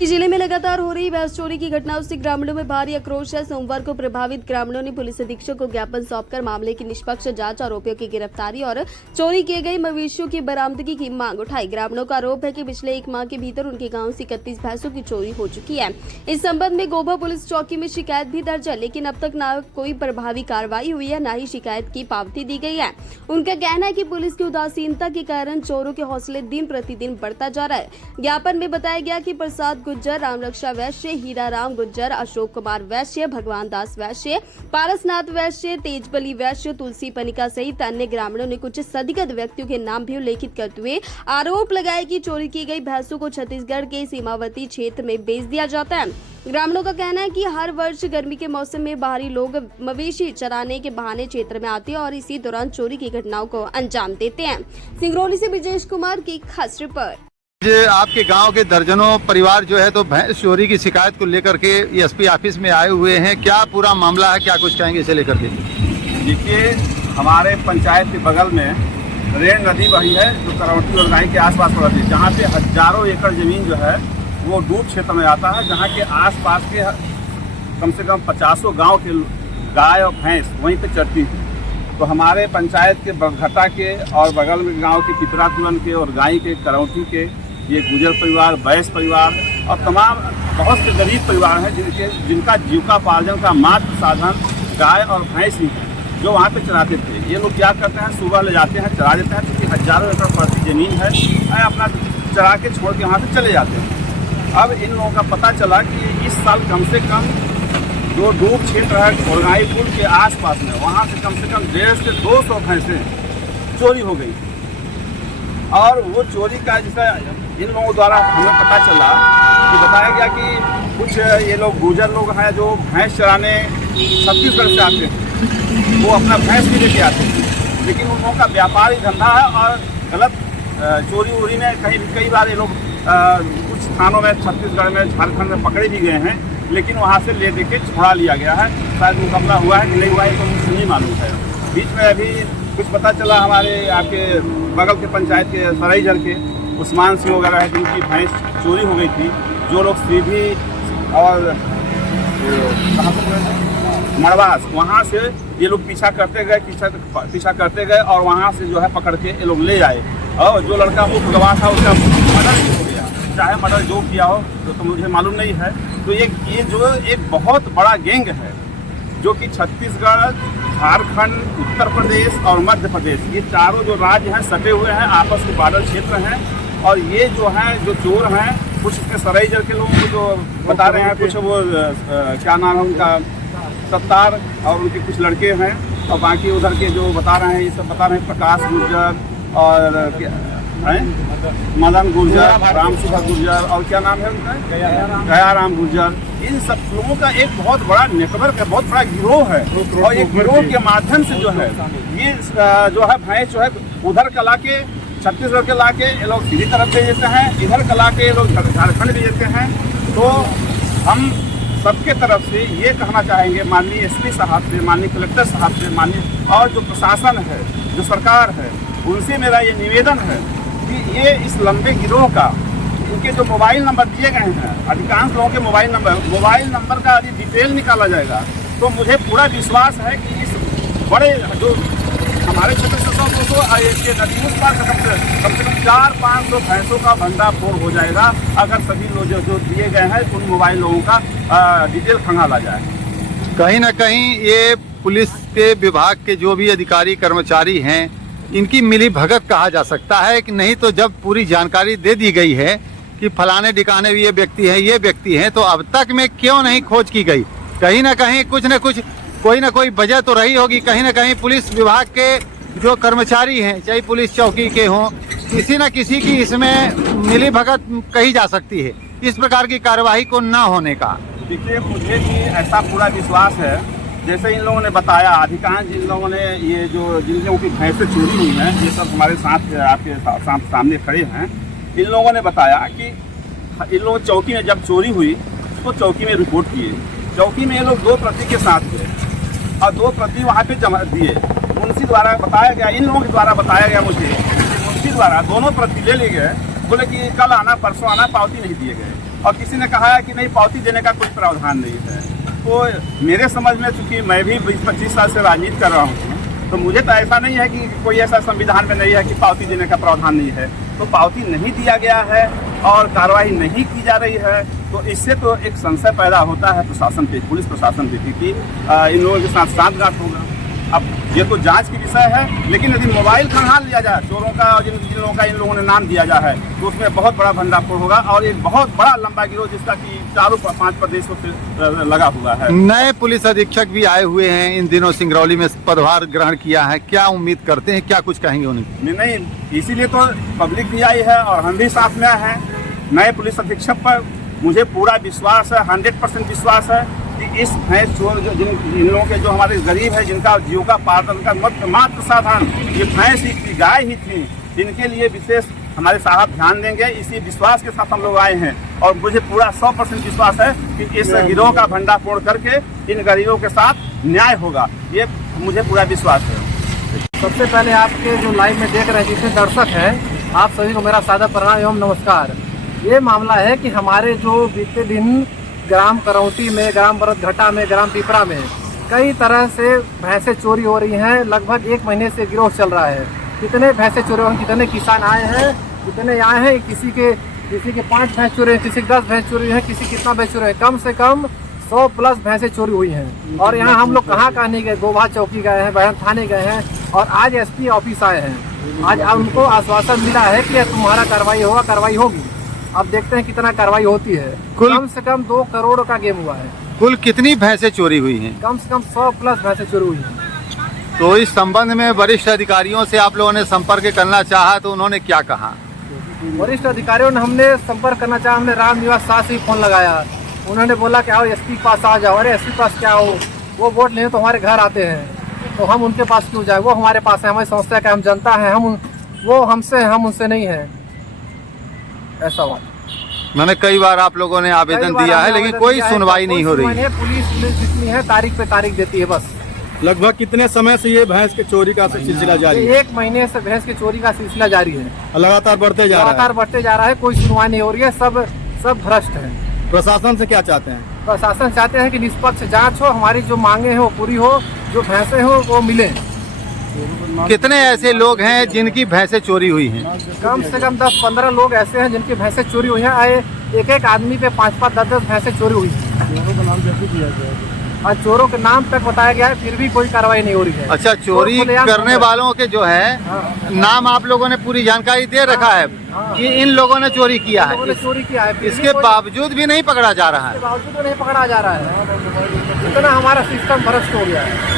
जिले में लगातार हो रही भैंस चोरी की घटनाओं से ग्रामीणों में भारी आक्रोश है। सोमवार को प्रभावित ग्रामीणों ने पुलिस अधीक्षक को ज्ञापन सौंपकर मामले की निष्पक्ष जांच, आरोपियों की गिरफ्तारी और चोरी किए गए मवेशियों की बरामदगी की मांग उठाई। ग्रामीणों का आरोप है कि पिछले एक माह के भीतर उनके गांव से 31 भैंसों की चोरी हो चुकी है। इस संबंध में गोभा पुलिस चौकी में शिकायत भी दर्ज है, लेकिन अब तक न कोई प्रभावी कार्रवाई हुई है, न ही शिकायत की पावती दी गई है। उनका कहना है कि पुलिस की उदासीनता के कारण चोरों के हौसले दिन प्रतिदिन बढ़ता जा रहा है। ज्ञापन में बताया गया कि प्रसाद गुज्जर, रामरक्षा वैश्य, हीराराम गुज्जर, अशोक कुमार वैश्य, भगवान दास वैश्य, पारसनाथ वैश्य, तेजबली वैश्य, तुलसी पनिका सहित अन्य ग्रामीणों ने कुछ संदिग्ध व्यक्तियों के नाम भी उल्लेखित करते हुए आरोप लगाया कि चोरी की गई भैंसों को छत्तीसगढ़ के सीमावर्ती क्षेत्र में बेच दिया जाता है। ग्रामीणों का कहना है कि हर वर्ष गर्मी के मौसम में बाहरी लोग मवेशी चराने के बहाने क्षेत्र में आते हैं और इसी दौरान चोरी की घटनाओं को अंजाम देते हैं। सिंगरौली से ब्रिजेश कुमार की खास रिपोर्ट। आपके गांव के दर्जनों परिवार जो है तो भैंस चोरी की शिकायत को लेकर के एसपी ऑफिस में आए हुए हैं। क्या पूरा मामला है, क्या कुछ कहेंगे इसे लेकर के? देखिए, हमारे पंचायत के बगल में रेण नदी बही है जो करौटी और गाय के आसपास पड़ती है, जहाँ पे हजारों एकड़ जमीन जो है वो डूब क्षेत्र में आता है, जहाँ के आसपास के कम से कम 50 गांव के गाय और भैंस वहीं पे चरती थी। तो हमारे पंचायत के बरघटा के और बगल में गांव के पिपरा तुलन के और गाय के करौटी के ये गुजर परिवार, बैस परिवार और तमाम बहुत से गरीब परिवार हैं जिनका जीविकोपार्जन का मात्र साधन गाय और भैंस ही है, जो वहाँ पे चराते थे। ये लोग क्या करते हैं, सुबह ले जाते हैं, चरा देते हैं, क्योंकि हजारों एकड़ पड़ती जमीन है, अपना चरा के छोड़ के वहाँ से चले जाते हैं। अब इन लोगों का पता चला कि इस साल कम से कम जो डूब क्षेत्र है घोरगाई पुल के आसपास में, वहाँ से कम 150 से 200 भैंसें चोरी हो गई। और वो चोरी का जिसका इन लोगों द्वारा हमें पता चला कि बताया गया कि कुछ ये लोग गुर्जर लोग हैं जो भैंस चराने छत्तीसगढ़ से आते हैं, वो अपना भैंस भी लेके आते हैं, लेकिन उन लोगों का व्यापारी धंधा है और गलत चोरी वोरी में कई बार ये लोग कुछ थानों में छत्तीसगढ़ में, झारखंड में पकड़े भी गए हैं, लेकिन वहाँ से ले के छोड़ा लिया गया है। शायद मुकम्मला हुआ है कि नहीं हुआ है तो मुझे नहीं मालूम है। बीच में अभी कुछ पता चला हमारे आपके बगल के पंचायत के सराईजर के उस्मान सिंह वगैरह है जिनकी भैंस चोरी हो गई थी, जो लोग सीधी और मड़वास वहाँ से ये लोग पीछा करते गए और वहाँ से जो है पकड़ के ये लोग ले आए। और जो लड़का वो गवाह था उसका मर्डर भी हो गया, चाहे मर्डर जो किया हो तो मुझे मालूम नहीं है। तो ये जो एक बहुत बड़ा गैंग है जो कि छत्तीसगढ़, झारखंड, उत्तर प्रदेश और मध्य प्रदेश, ये चारों जो राज्य हैं सटे हुए हैं, आपस के बॉर्डर क्षेत्र हैं। और ये जो हैं जो चोर हैं, कुछ इसके सराईजर के लोगों को जो बता रहे हैं, कुछ वो क्या नाम है उनका, सत्तार और उनके कुछ लड़के हैं, और बाकी उधर के जो बता रहे हैं ये सब बता रहे हैं प्रकाश गुर्जर और मदन गुर्जर, रामसुभा गुर्जर और क्या नाम है उनका, गयाराम गुर्जर। इन सब लोगों का एक बहुत बड़ा नेटवर्क है, बहुत बड़ा गिरोह है। और ये गिरोह के माध्यम से जो है ये जो है भैंस जो है उधर कला के छत्तीसगढ़ के ला के ये लोग सीधी तरफ भेज देते हैं, इधर कला के ये लोग झारखंड भेज देते हैं। तो हम सबके तरफ से ये कहना चाहेंगे माननीय एसपी साहब से, माननीय कलेक्टर साहब से, माननीय और जो प्रशासन है, जो सरकार है, उनसे मेरा ये निवेदन है कि ये इस लंबे गिरोह का, इनके जो मोबाइल नंबर दिए गए हैं, अधिकांश लोगों के मोबाइल नंबर का यदि डिटेल निकाला जाएगा तो मुझे पूरा विश्वास है कि इस बड़े जो हमारे क्षेत्र से 100-200 नदी उस पार कम से कम 400-500 भैंसों का भंडाफोड़ हो जाएगा, अगर सभी लोग जो दिए गए हैं उन मोबाइल लोगों का डिटेल खंगाला जाए। कहीं ना कहीं ये पुलिस के विभाग के जो भी अधिकारी कर्मचारी हैं, इनकी मिली भगत कहा जा सकता है कि नहीं। तो जब पूरी जानकारी दे दी गई है कि फलाने ठिकाने भी ये व्यक्ति हैं, तो अब तक में क्यों नहीं खोज की गई? कहीं ना कहीं कुछ न कुछ कोई ना कोई वजह तो रही होगी। कहीं ना कहीं पुलिस विभाग के जो कर्मचारी हैं, चाहे पुलिस चौकी के हों, किसी न किसी की इसमें मिली भगत कही जा सकती है इस प्रकार की कार्यवाही को न होने का। देखिए, मुझे भी ऐसा पूरा विश्वास है जैसे इन लोगों ने बताया। अधिकांश जिन लोगों ने ये जो जिन लोगों की भैंसें चोरी हुई हैं, ये सब हमारे साथ आपके सामने खड़े हैं, इन लोगों ने बताया कि इन लोग चौकी में जब चोरी हुई तो चौकी में रिपोर्ट किए। चौकी में ये लोग 2 प्रति के साथ थे और 2 प्रति वहाँ पे जमा दिए। मुंशी द्वारा बताया गया, इन लोगों के द्वारा बताया गया मुझे, मुंशी द्वारा दोनों प्रति ले लिए गए, बोले कि कल आना, परसों आना, पावती नहीं दिए गए। और किसी ने कहा है कि नहीं पावती देने का कोई प्रावधान नहीं है। तो मेरे समझ में, चूंकि मैं भी 20-25 साल से राजनीति कर रहा हूँ, तो मुझे तो ऐसा नहीं है कि कोई ऐसा संविधान में नहीं है कि पावती देने का प्रावधान नहीं है। तो पावती नहीं दिया गया है और कार्रवाई नहीं की जा रही है, तो इससे तो एक संशय पैदा होता है प्रशासन पे, पुलिस प्रशासन पे कि इन लोगों के साथ सांठगांठ होगा। अब ये तो जांच की विषय है, लेकिन यदि मोबाइल खंगाल लिया जाए चोरों का, और जिन लोगों का इन लोगों ने नाम दिया जा है, तो उसमें बहुत बड़ा भंडाफोड़ होगा और एक बहुत बड़ा लंबा गिरोह जिसका कि 4-5 प्रदेशों से लगा हुआ है। नए पुलिस अधीक्षक भी आए हुए हैं इन दिनों, सिंगरौली में पदभार ग्रहण किया है, क्या उम्मीद करते हैं, क्या कुछ कहेंगे उन्हें? नहीं, इसीलिए तो पब्लिक भी आई है और हम भी साथ में आए हैं। नए पुलिस अधीक्षक पर मुझे पूरा विश्वास है, 100% विश्वास है कि इस भैंस चोर इन लोगों के जो हमारे गरीब है, जिनका जीविकोपार्जन का मात्र साधन ये भैंस ही थी, गाय ही थी, इनके लिए विशेष हमारे साहब ध्यान देंगे। इसी विश्वास के साथ हम लोग आए हैं और मुझे पूरा 100% विश्वास है कि इस गिरोह का भंडाफोड़ करके इन गरीबों के साथ न्याय होगा, ये मुझे पूरा विश्वास है। सबसे पहले आपके जो लाइव में देख रहे हैं, जितने दर्शक हैं, आप सभी को मेरा सादर प्रणाम एवं नमस्कार। ये मामला है कि हमारे जो बीते दिन ग्राम करौटी में, ग्राम बरतघटा में, ग्राम पिपरा में कई तरह से भैंसें चोरी हो रही हैं। लगभग 1 महीने से गिरोह चल रहा है। कितने भैंसें चोरी हो, कितने किसान आए हैं, कितने आए हैं, किसी के 5 भैंस चोरी हैं, किसी के 10 भैंस चोरी हैं, किसी कितना भैंस चोरी है, कम से कम 100+ भैंसें चोरी हुई हैं। और यहाँ हम लोग कहाँ नहीं गए, गोभा चौकी गए हैं, बहन थाने गए हैं और आज SP ऑफिस आए हैं। आज उनको आश्वासन मिला है कि तुम्हारा कार्रवाई होगा, कार्रवाई होगी। अब देखते हैं कितना कार्रवाई होती है। कम से कम 2 करोड़ का गेम हुआ है। कुल कितनी भैंसें चोरी हुई हैं? कम से कम 100+ भैंसें चोरी हुई हैं। तो इस संबंध में वरिष्ठ अधिकारियों से आप लोगों ने संपर्क करना चाहा तो उन्होंने क्या कहा? वरिष्ठ अधिकारियों ने हमने संपर्क करना चाहा, हमने राम निवास शाह से फोन लगाया। उन्होंने बोला कि आओ SP के पास आ जाओ। अरे SP के पास क्या हो, वो वोट लेने तो हमारे घर आते हैं, तो हम उनके पास क्यों जाए? वो हमारे पास है, हमारी संस्था का हम जनता है, वो हमसे, हम उनसे नहीं है। ऐसा बात मैंने कई बार आप लोगों ने आवेदन दिया है, लेकिन कोई सुनवाई नहीं हो रही है। पुलिस जितनी है तारीख पे तारीख देती है बस। लगभग कितने समय से ये भैंस के चोरी का सिलसिला जारी है? 1 महीने से भैंस की चोरी का सिलसिला जारी है, लगातार बढ़ते जा रहा है। कोई सुनवाई नहीं हो रही है। सब भ्रष्ट है। प्रशासन से क्या चाहते हैं? प्रशासन चाहते हैं कि निष्पक्ष जांच हो, हमारी जो मांगे हैं वो पूरी हो, जो भैंसें हो वो मिले। कितने ऐसे लोग हैं जिनकी भैंसें चोरी हुई हैं? कम से कम 10-15 लोग ऐसे हैं जिनकी भैंसें चोरी हुई हैं। आए एक आदमी पे 5-5, 10-10 भैंसें चोरी हुई हैं और चोरों के नाम तक बताया गया है, फिर भी कोई कार्रवाई नहीं हो रही है। अच्छा, चोरी करने वालों के जो है नाम आप लोगों ने पूरी जानकारी दे रखा है कि इन लोगों ने चोरी किया है, चोरी किया है, इसके बावजूद भी नहीं पकड़ा जा रहा है। इसके बावजूद नहीं पकड़ा जा रहा है। इतना हमारा सिस्टम भ्रष्ट हो गया है।